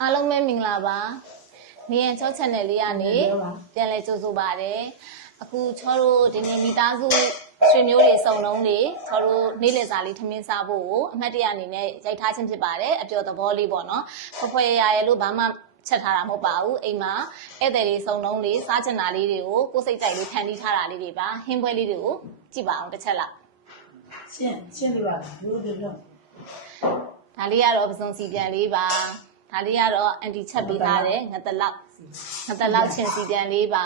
အားလုံးပဲမင်္ဂလာပါနေရချော channel လေးကနေပြန်လဲကြိုဆိုပါတယ်အခုချောတို့ဒီနေ့မိသားစုဆွေမျိုးတွေစုံလုံးတွေချောတို့နေ့လည်စာလေးထမင်းစားဖို့ကိုအမှတ်တရအနေနဲ့ရိုက်ထားခြင်းဖြစ်ပါတယ်အပျော်သဘောလေးပေါ့နော်ဖွယ်ရရလို့ဘာမှချက်ထားတာမဟုတ်ပါဘူးအိမ်မှာဧည့်သည်တွေစုံလုံးလေးစားချင်တာလေးတွေကိုကိုယ်စိတ်ကြိုက်လေးဖန်တီးထားတာလေးတွေပါဟင်းပွဲလေးတွေကိုကြည့်ပါအောင်တစ်ချက်လောက်ရှင်းလေးပါဘလို့ပြောဒါလေးကတော့ပစုံစီပြန်လေးပါဒါလေးကတော့အန်တီချက်ပေးထားတယ်ငါတလောက်ချင်းစီပြန်လေးပါ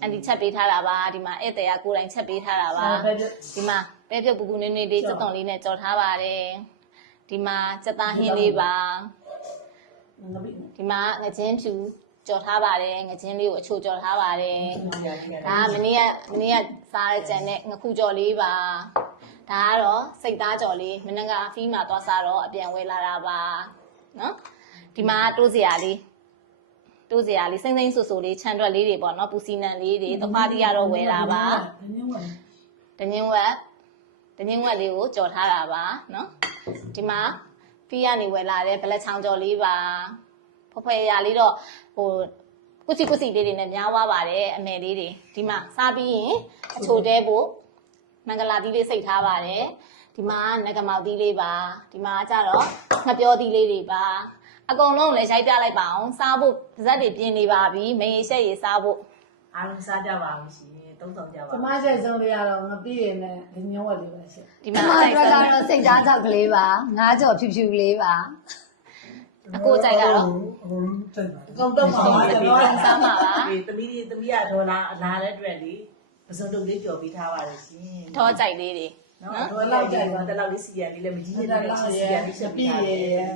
အန်တီချက်ပေးထားတာပါဒီမှာဧည့်သည်ကကိုယ်တိုင်ချက်ပေးထားတာပါဒီမှာပဲပြုတ်ပူပူနေနေလေးစက်သွန်လေးနဲ့ကြော်ထားပါတယ်ဒီမှာစက်သားဟင်းလေးပါဒီမှာငချင်းဖြူကြော်ထားပါတယ်ငချင်းလေးကိုအချိုကြော်ထားပါတယ်ဒါကမနေ့ကစားရကြံတဲ့ငခုကြော်လေးပါဒါကတော့စိတ်သားကြော်လေးမနက်ကဖီးမှာသွားစားတော့အပြန်ဝဲလာတာပါနော်ဒီမှာတိုးစရာလေးစိမ့်ဆူဆူလေးခြံတွက်လေးတွေပေါ့နော်ပူစီနံလေးတွေတခွားတီးရတော့ဝဲလာပါတငင်းဝက်လေးကိုကြော်ထားတာပါနော်ဒီမှာဖီးကနေဝဲလာတဲ့ဘလက်ချောင်းကြော်လေးပါဖွယ်ရလေးတော့ဟိုကုစီလေးတွေနဲ့များသွားပါတယ်အမယ်လေးတွေဒီမှာစားပြီးရင်အချိုတဲဖို့မင်္ဂလာသီးလေးစိတ်ထားပါတယ်ဒီမှာငကမောက်သီးလေးပါဒီမှာကျတော့ငပြောသီးလေးတွေပါအကုန်လုံးလည်းရိုက်ပြလိုက်ပါအောင်စားဖို့ပါဇက်တွေပြင်းနေပါပြီမင်းရှက်ရည်စားဖို့အားလုံးစားကြပါဦးရှင်3000ကြပါကျမချက်ဆုံးလေးကတော့ငပြည့်ရနဲ့ဒီညဝက်လေးပဲရှင်ဒီမှာအတွက်ကတော့စိတ်သားချောက်ကလေးပါ9ကြော်ဖြူဖြူလေးပါအကိုကြိုက်ကတော့အကုန်တော့ပါပါကျွန်တော်စားမှာပါသမီးကဒေါ်လာတဲ့အတွက်လေပစုံတုပ်လေးကြော်ပေးထားပါတယ်ရှင်ထောကြိုက်လေးတွေနော်ဒေါ်လောက်ကြိုက်ပါတလောက်လေးစီရလေးလည်းမကြီးနေတဲ့စီရလေးချက်ပြီး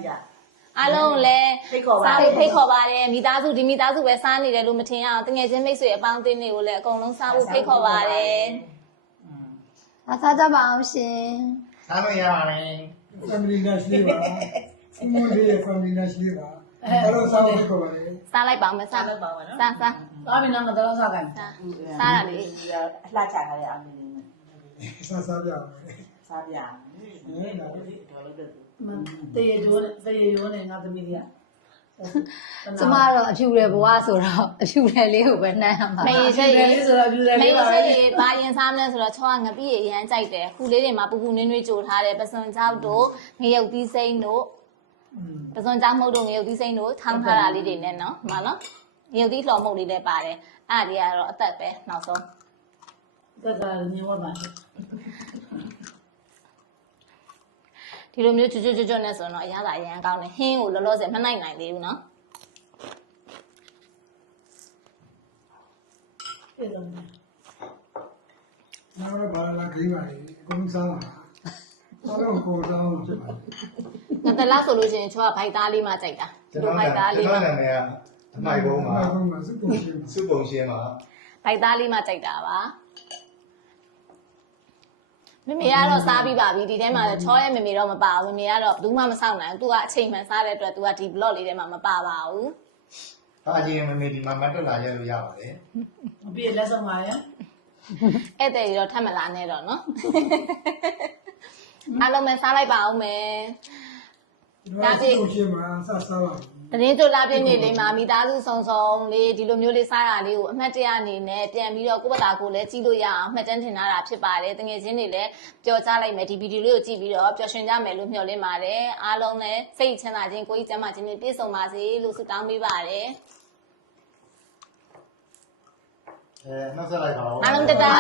ရအားလုံးလည်းစားဖို့ဖိတ်ခေါ်ပါတယ်မိသားစုပဲစားနေတယ်လို့မထင်ရအောင်တငယ်ချင်းမိတ်ဆွေအပေါင်းအသင်းတွေကိုလည်းအကုန်လုံးစားဖို့ဖိတ်ခေါ်ပါတယ်စားကြပါအောင်ရှင်စားလို့ရပါတယ် family lunch လေးပါအမလေးရဲ့ family lunch လေးပါအဲ့လိုစားဖို့ခေါ်ပါတယ်စားလိုက်ပါမယ်စားလိုက်ပါမယ်နော်စားပြီနော်ငါတော့စားခိုင်းစားတာလေအလှချထားတဲ့အမလေးနဲ့စားပြအောင်စားပြနေတော့ဒေါ်လို့တေးရိုးနဲ့ငါသမီးတွေကကျမတော့အဖြူရယ်ဘဝဆိုတော့အဖြူရယ်လေးကိုပဲနှမ်းရမှာမေးချက်ရေးဆိုတော့အဖြူရယ်လေးပါမေးချက်ရေးဘာရင်စားမလဲဆိုတော့ချောကငပိရမ်းကြိုက်တယ်ခုလေးတွေမှာပူပူနွေးနွေးကြိုထားတယ်ပစွန်ချောက်တို့ငရုတ်သီးစိမ့်တို့ပစွန်ချောက်မှုတ်တို့ငရုတ်သီးစိမ့်တို့ထောင်းထားတာလေးတွေနဲ့နော်ဒီမှာနော်ငရုတ်သီးလှော်မှုတ်လေးလည်းပါတယ်အဲ့ဒီကတော့အသက်ပဲနောက်ဆုံးတက်ကညဝတ်ပါဒီလိုမျိုးကျွတ်နဲ့ဆိုတော့အရသာအရန်ကောင်းတယ်ဟင်းကိုလောလောဆယ်မနိုင်နိုင်သေးဘူးနော်အဲ့တော့နောက်တော့ဘာလာခိပါလေအကုန်စားပါအားလုံးကိုစားအောင်ဖြစ်ပါငါတလားဆိုလို့ရှိရင်ချောကဘိုက်သားလေးမှကြိုက်တာဒီဘိုက်သားလေးမှနာမည်ကအမိုက်ဘုံမှာစုပုံရှင်းမှာဘိုက်သားလေးမှကြိုက်တာပါမမေကတော့စားပြီးပါပြီဒီထဲမှာချောရဲ့မမေတော့မပါဘူးမမေကတော့ဘူးမှမဆောင်နိုင်သူကအချိန်မှန်စားတဲ့အတွက်သူကဒီ blog လေးထဲမှာမပါပါဘူး။ဒါကြီးမမေဒီမှာမတ်တက်လာရလို့ရပါတယ်။အပြည့်လက်ဆောင်ပါရဲ့။အဲ့တဲ့ကြီးတော့ထပ်မလာနဲ့တော့နော်။အားလုံးပဲစားလိုက်ပါအောင်မယ်။ဒါပြေရှင်းမှာစားပါတရင်တို့လာပြည့်နေလေးမှာမိသားစုစုံလေးဒီလိုမျိုးလေးစားတာလေးကိုအမှတ်တရအနေနဲ့ပြန်ပြီးတော့ကိုယ့်ဘတာကိုလည်းကြည့်လို့ရအောင်မှတ်တမ်းတင်ထားတာဖြစ်ပါတယ်တကယ်ချင်းတွေလည်းပျော်ကြလိုက်မယ်ဒီဗီဒီယိုလေးကိုကြည့်ပြီးတော့ပျော်ရွှင်ကြမယ်လို့မျှော်လင့်ပါတယ်အားလုံးလည်းစိတ်ချမ်းသာခြင်းကိုယ်ကြီးကျန်းမာခြင်းနဲ့ပြည့်စုံပါစေလို့ဆုတောင်းပေးပါတယ်နောက်ဆက်လိုက်ပါဦးအားလုံးတတာ